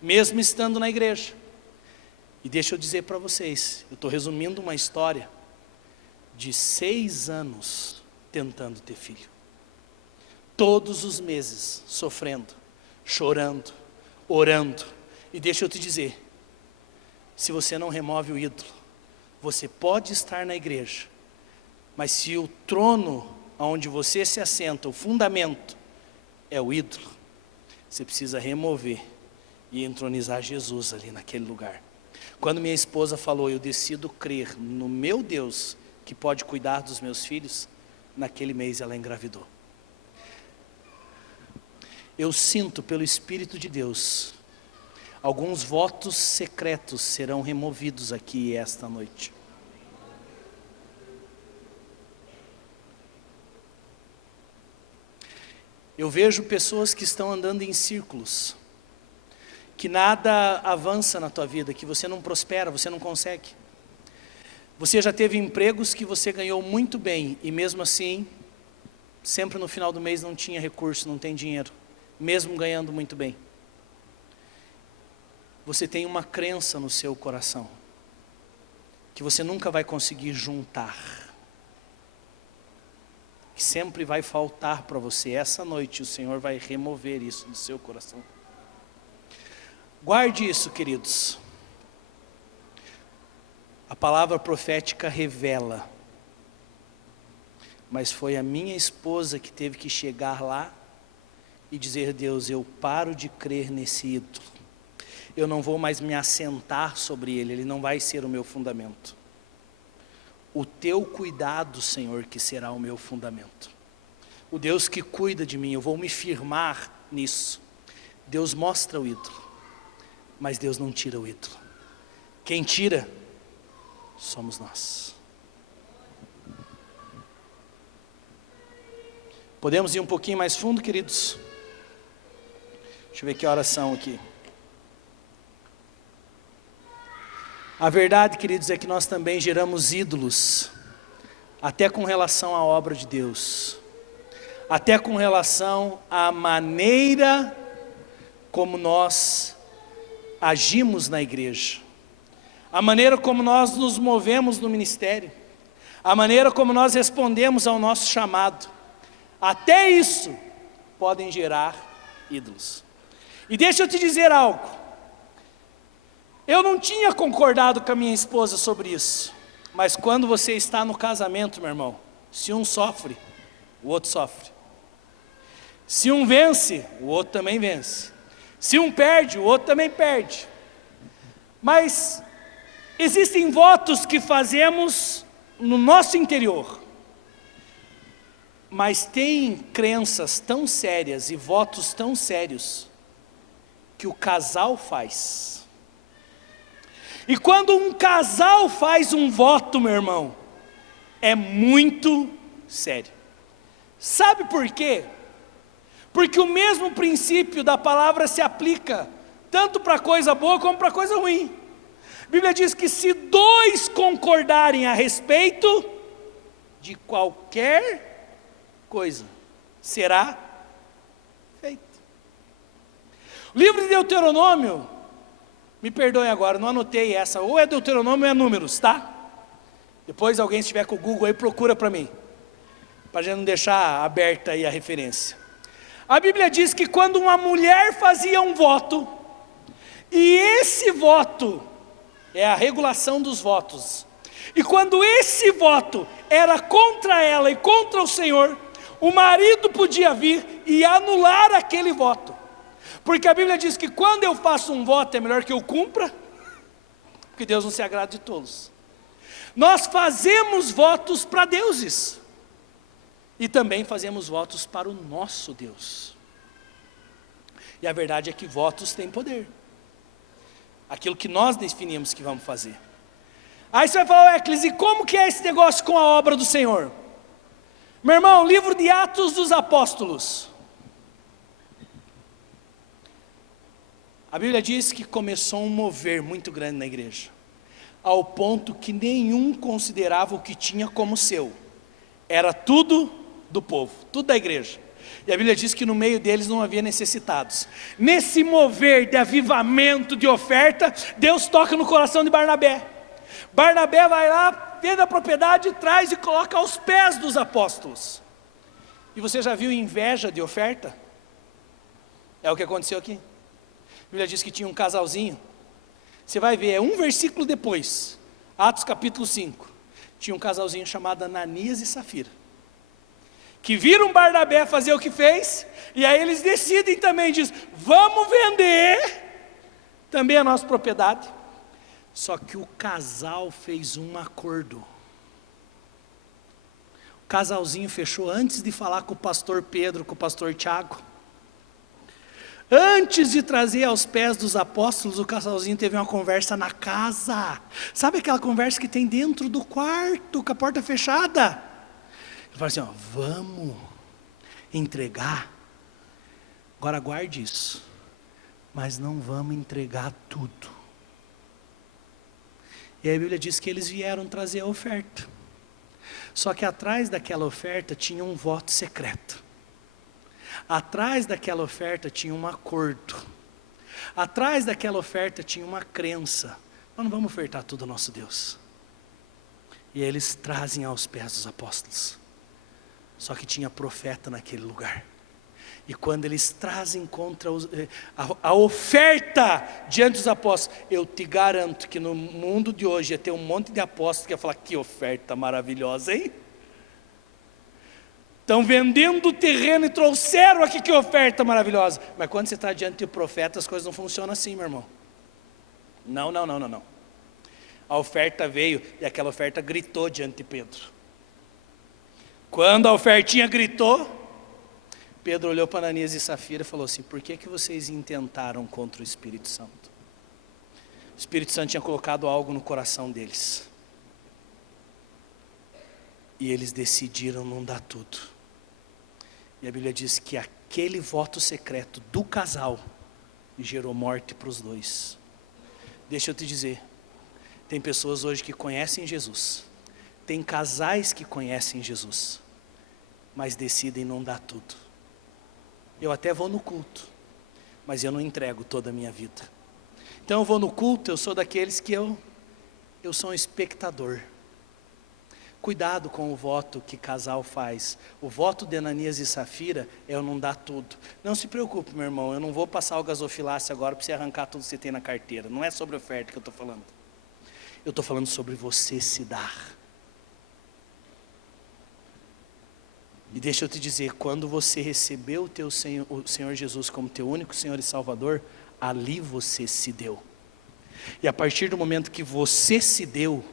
mesmo estando na igreja. E deixa eu dizer para vocês, eu estou resumindo uma história de 6 anos tentando ter filho. Todos os meses sofrendo, chorando, orando. E deixa eu te dizer, se você não remove o ídolo, você pode estar na igreja, mas se o trono onde você se assenta, o fundamento, é o ídolo, você precisa remover e entronizar Jesus ali naquele lugar. Quando minha esposa falou: eu decido crer no meu Deus que pode cuidar dos meus filhos, naquele mês ela engravidou. Eu sinto pelo Espírito de Deus, alguns votos secretos serão removidos aqui esta noite. Eu vejo pessoas que estão andando em círculos, que nada avança na tua vida, que você não prospera, você não consegue. Você já teve empregos que você ganhou muito bem, e mesmo assim, sempre no final do mês não tinha recurso, não tem dinheiro, mesmo ganhando muito bem. Você tem uma crença no seu coração, que você nunca vai conseguir juntar, que sempre vai faltar para você. Essa noite o Senhor vai remover isso do seu coração. Guarde isso, queridos. A palavra profética revela, mas foi a minha esposa que teve que chegar lá e dizer: Deus, eu paro de crer nesse ídolo, eu não vou mais me assentar sobre ele, ele não vai ser o meu fundamento. O teu cuidado, Senhor, que será o meu fundamento. O Deus que cuida de mim, eu vou me firmar nisso. Deus mostra o ídolo, mas Deus não tira o ídolo. Quem tira somos nós. Podemos ir um pouquinho mais fundo, queridos? Deixa eu ver que horas são aqui. A verdade, queridos, é que nós também geramos ídolos, até com relação à obra de Deus, até com relação à maneira como nós agimos na igreja, a maneira como nós nos movemos no ministério, a maneira como nós respondemos ao nosso chamado, até isso podem gerar ídolos. E deixa eu te dizer algo. Eu não tinha concordado com a minha esposa sobre isso, mas quando você está no casamento, meu irmão, se um sofre, o outro sofre. Se um vence, o outro também vence. Se um perde, o outro também perde. Mas existem votos que fazemos no nosso interior, mas tem crenças tão sérias e votos tão sérios que o casal faz. E quando um casal faz um voto, meu irmão, é muito sério. Sabe por quê? Porque o mesmo princípio da palavra se aplica tanto para coisa boa como para coisa ruim. A Bíblia diz que se dois concordarem a respeito de qualquer coisa, será feito. O livro de Deuteronômio, me perdoem agora, não anotei essa, ou é Deuteronômio ou é Números, tá? Depois alguém se estiver com o Google aí, procura para mim, para a gente não deixar aberta aí a referência. A Bíblia diz que quando uma mulher fazia um voto, e esse voto é a regulação dos votos, e quando esse voto era contra ela e contra o Senhor, o marido podia vir e anular aquele voto. Porque a Bíblia diz que quando eu faço um voto é melhor que eu cumpra, porque Deus não se agrada de tolos. Nós fazemos votos para deuses, e também fazemos votos para o nosso Deus. E a verdade é que votos têm poder, aquilo que nós definimos que vamos fazer. Aí você vai falar: Eclis, e como que é esse negócio com a obra do Senhor? Meu irmão, livro de Atos dos Apóstolos, a Bíblia diz que começou um mover muito grande na igreja, ao ponto que nenhum considerava o que tinha como seu, era tudo do povo, tudo da igreja. E a Bíblia diz que no meio deles não havia necessitados. Nesse mover de avivamento, de oferta, Deus toca no coração de Barnabé. Barnabé vai lá, vende a propriedade, traz e coloca aos pés dos apóstolos. E você já viu inveja de oferta? É o que aconteceu aqui. A Bíblia diz que tinha um casalzinho, você vai ver, é um versículo depois, Atos capítulo 5, tinha um casalzinho chamado Ananias e Safira, que viram Barnabé fazer o que fez, e aí eles decidem também, diz: vamos vender também a nossa propriedade. Só que o casal fez um acordo. O casalzinho fechou antes de falar com o pastor Pedro, com o pastor Tiago. Antes de trazer aos pés dos apóstolos, o casalzinho teve uma conversa na casa. Sabe aquela conversa que tem dentro do quarto, com a porta fechada? Ele falou assim: ó, vamos entregar Agora guarde isso. Mas não vamos entregar tudo. E a Bíblia diz que eles vieram trazer a oferta. Só que atrás daquela oferta tinha um voto secreto. Atrás daquela oferta tinha um acordo. Atrás daquela oferta tinha uma crença. Nós não vamos ofertar tudo ao nosso Deus. E aí eles trazem aos pés dos apóstolos. Só que tinha profeta naquele lugar. E quando eles trazem contra a oferta diante dos apóstolos, eu te garanto que no mundo de hoje ia ter um monte de apóstolos que ia falar: que oferta maravilhosa, hein? Estão vendendo o terreno e trouxeram aqui, que oferta maravilhosa. Mas quando você está diante de profeta, as coisas não funcionam assim, meu irmão. Não. A oferta veio e aquela oferta gritou diante de Pedro. Quando a ofertinha gritou, Pedro olhou para Ananias e Safira e falou assim: por que vocês intentaram contra o Espírito Santo? O Espírito Santo tinha colocado algo no coração deles. E eles decidiram não dar tudo. E a Bíblia diz que aquele voto secreto do casal gerou morte para os dois. Deixa eu te dizer, tem pessoas hoje que conhecem Jesus, tem casais que conhecem Jesus, mas decidem não dar tudo. Eu até vou no culto, mas eu não entrego toda a minha vida. Então eu vou no culto, eu sou daqueles que eu sou um espectador. Cuidado com o voto que casal faz. O voto de Ananias e Safira é eu não dar tudo. Não se preocupe, meu irmão, eu não vou passar o gasofilácio agora para você arrancar tudo que você tem na carteira. Não é sobre oferta que eu estou falando. Eu estou falando sobre você se dar. E deixa eu te dizer, quando você recebeu o Senhor Jesus como teu único Senhor e Salvador, ali você se deu. E a partir do momento que você se deu,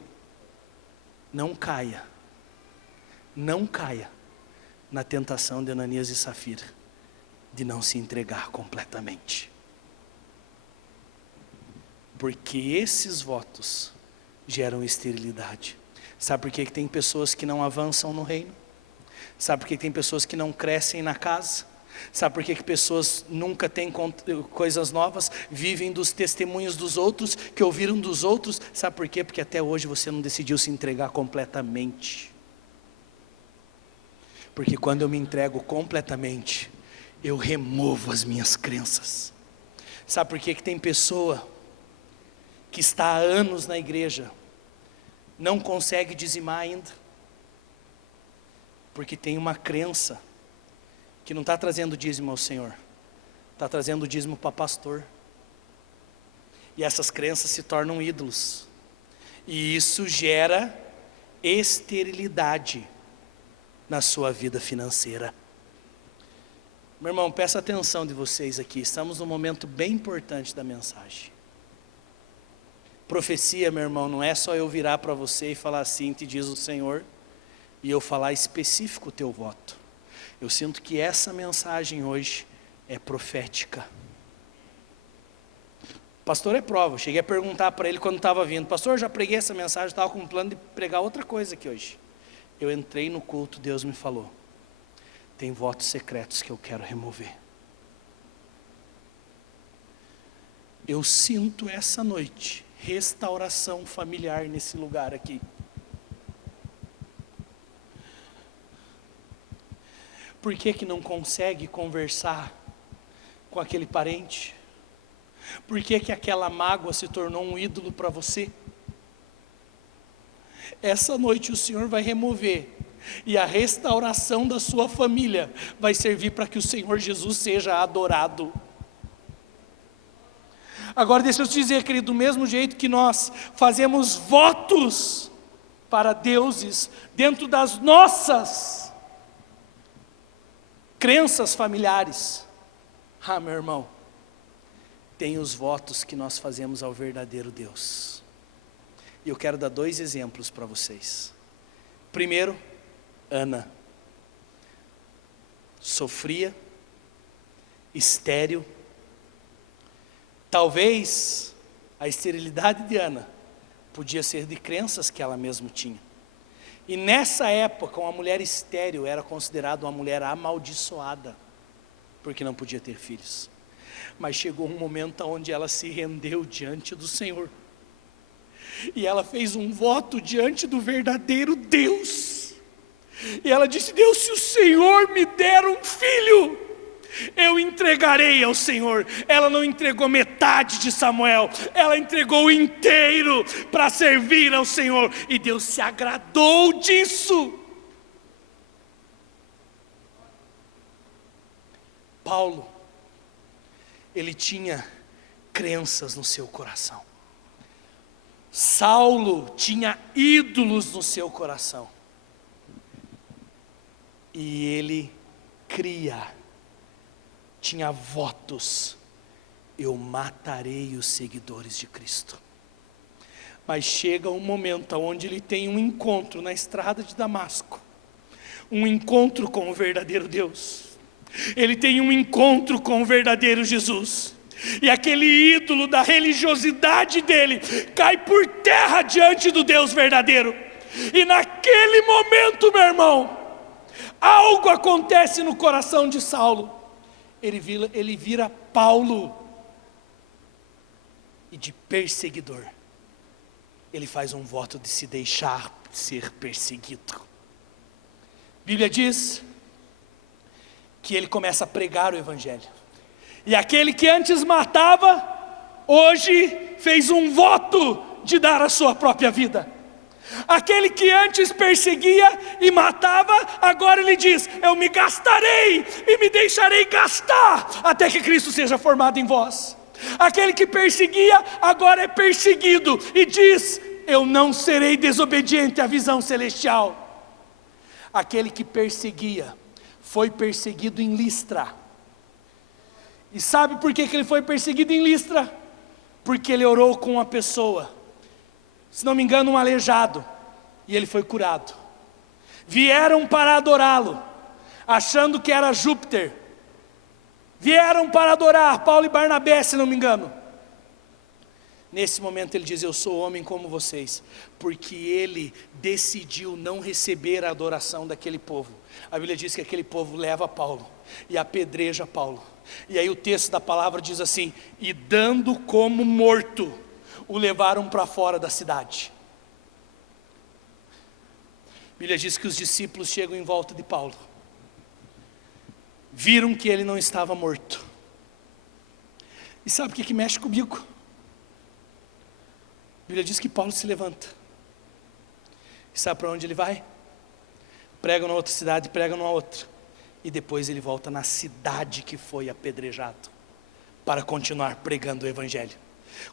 não caia na tentação de Ananias e Safira, de não se entregar completamente. Porque esses votos geram esterilidade. Sabe por que tem pessoas que não avançam no reino? Sabe por que tem pessoas que não crescem na casa? Sabe por que pessoas nunca têm coisas novas? Vivem dos testemunhos dos outros, que ouviram dos outros. Sabe por quê? Porque até hoje você não decidiu se entregar completamente. Porque quando eu me entrego completamente, eu removo as minhas crenças. Sabe por que tem pessoa que está há anos na igreja, não consegue dizimar ainda? Porque tem uma crença que não está trazendo dízimo ao Senhor, está trazendo dízimo para pastor. E essas crenças se tornam ídolos. E isso gera esterilidade na sua vida financeira. Meu irmão, peço a atenção de vocês aqui. Estamos num momento bem importante da mensagem. Profecia, meu irmão, não é só eu virar para você e falar assim, te diz o Senhor, e eu falar específico o teu voto. Eu sinto que essa mensagem hoje é profética. O pastor é prova. Eu cheguei a perguntar para ele quando estava vindo: pastor, já preguei essa mensagem, estava com um plano de pregar outra coisa aqui hoje. Eu entrei no culto, Deus me falou: tem votos secretos que eu quero remover. Eu sinto essa noite restauração familiar nesse lugar aqui. Por que não consegue conversar com aquele parente? Por que aquela mágoa se tornou um ídolo para você? Essa noite o Senhor vai remover, e a restauração da sua família vai servir para que o Senhor Jesus seja adorado. Agora deixa eu te dizer, querido, do mesmo jeito que nós fazemos votos para deuses dentro das nossas crenças familiares, meu irmão, tem os votos que nós fazemos ao verdadeiro Deus. E eu quero dar 2 exemplos para vocês. Primeiro, Ana. Sofria, estéril. Talvez a esterilidade de Ana podia ser de crenças que ela mesma tinha. E nessa época, uma mulher estéril era considerada uma mulher amaldiçoada. porque não podia ter filhos. Mas chegou um momento onde ela se rendeu diante do Senhor, e ela fez um voto diante do verdadeiro Deus, e ela disse: Deus, se o Senhor me der um filho, eu entregarei ao Senhor. Ela não entregou metade de Samuel, ela entregou o inteiro para servir ao Senhor, e Deus se agradou disso. Paulo, ele tinha crenças no seu coração. Saulo tinha ídolos no seu coração, e ele tinha votos: eu matarei os seguidores de Cristo. Mas chega um momento onde ele tem um encontro na estrada de Damasco, um encontro com o verdadeiro Deus. Ele tem um encontro com o verdadeiro Jesus, e aquele ídolo da religiosidade dele cai por terra diante do Deus verdadeiro. E naquele momento, meu irmão, algo acontece no coração de Saulo. Ele vira Paulo, e de perseguidor ele faz um voto de se deixar ser perseguido. A Bíblia diz que ele começa a pregar o Evangelho, e aquele que antes matava, hoje fez um voto de dar a sua própria vida. Aquele que antes perseguia e matava, agora ele diz: eu me gastarei e me deixarei gastar, até que Cristo seja formado em vós. Aquele que perseguia, agora é perseguido, e diz: eu não serei desobediente à visão celestial. Aquele que perseguia, foi perseguido em Listra. E sabe por que ele foi perseguido em Listra? Porque ele orou com uma pessoa, se não me engano um aleijado, e ele foi curado. Vieram para adorá-lo, achando que era Júpiter. Vieram para adorar Paulo e Barnabé, se não me engano. Nesse momento ele diz: eu sou homem como vocês, porque ele decidiu não receber a adoração daquele povo. A Bíblia diz que aquele povo leva Paulo e apedreja Paulo, e aí o texto da palavra diz assim: e dando como morto, o levaram para fora da cidade. A Bíblia diz que os discípulos chegam em volta de Paulo, viram que ele não estava morto, e sabe o que mexe comigo? A Bíblia diz que Paulo se levanta, e sabe para onde ele vai? Prega numa outra cidade, prega numa outra, e depois ele volta na cidade que foi apedrejado, para continuar pregando o Evangelho.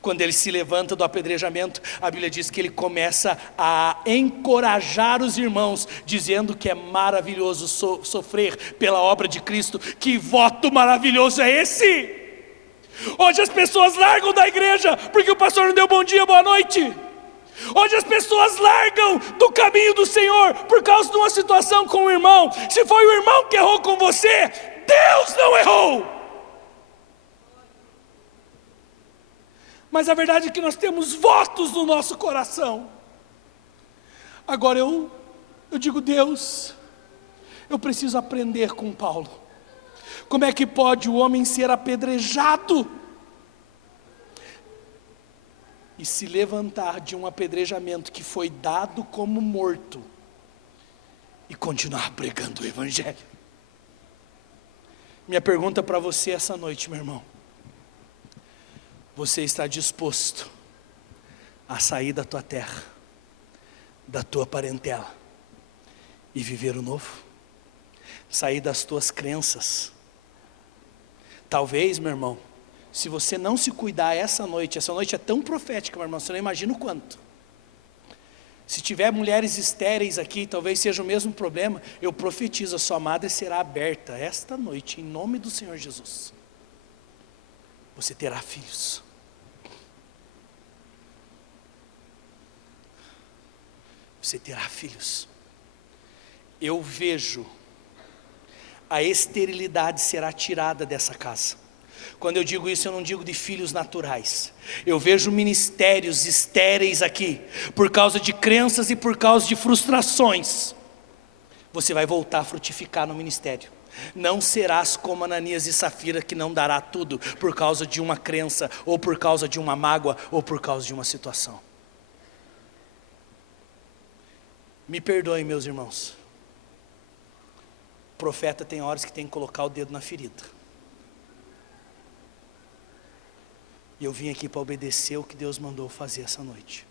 Quando ele se levanta do apedrejamento, a Bíblia diz que ele começa a encorajar os irmãos, dizendo que é maravilhoso sofrer pela obra de Cristo. Que voto maravilhoso é esse? Hoje as pessoas largam da igreja porque o pastor não deu bom dia, boa noite. Hoje as pessoas largam do caminho do Senhor por causa de uma situação com o irmão. Se foi o irmão que errou com você, Deus não errou. Mas a verdade é que nós temos votos no nosso coração. Agora eu digo: Deus, eu preciso aprender com Paulo. Como é que pode o homem ser apedrejado e se levantar de um apedrejamento que foi dado como morto e continuar pregando o Evangelho? Minha pergunta para você essa noite, meu irmão: você está disposto a sair da tua terra, da tua parentela, e viver o novo? Sair das tuas crenças? Talvez, meu irmão, se você não se cuidar essa noite é tão profética, meu irmão, você não imagina o quanto. Se tiver mulheres estéreis aqui, talvez seja o mesmo problema. Eu profetizo: a sua madre será aberta esta noite, em nome do Senhor Jesus. Você terá filhos. Você terá filhos. Eu vejo a esterilidade será tirada dessa casa. Quando eu digo isso, eu não digo de filhos naturais. Eu vejo ministérios estéreis aqui, por causa de crenças e por causa de frustrações. Você vai voltar a frutificar no ministério. Não serás como Ananias e Safira, que não dará tudo por causa de uma crença, ou por causa de uma mágoa, ou por causa de uma situação. Me perdoem, meus irmãos. O profeta tem horas que tem que colocar o dedo na ferida. E eu vim aqui para obedecer o que Deus mandou fazer essa noite.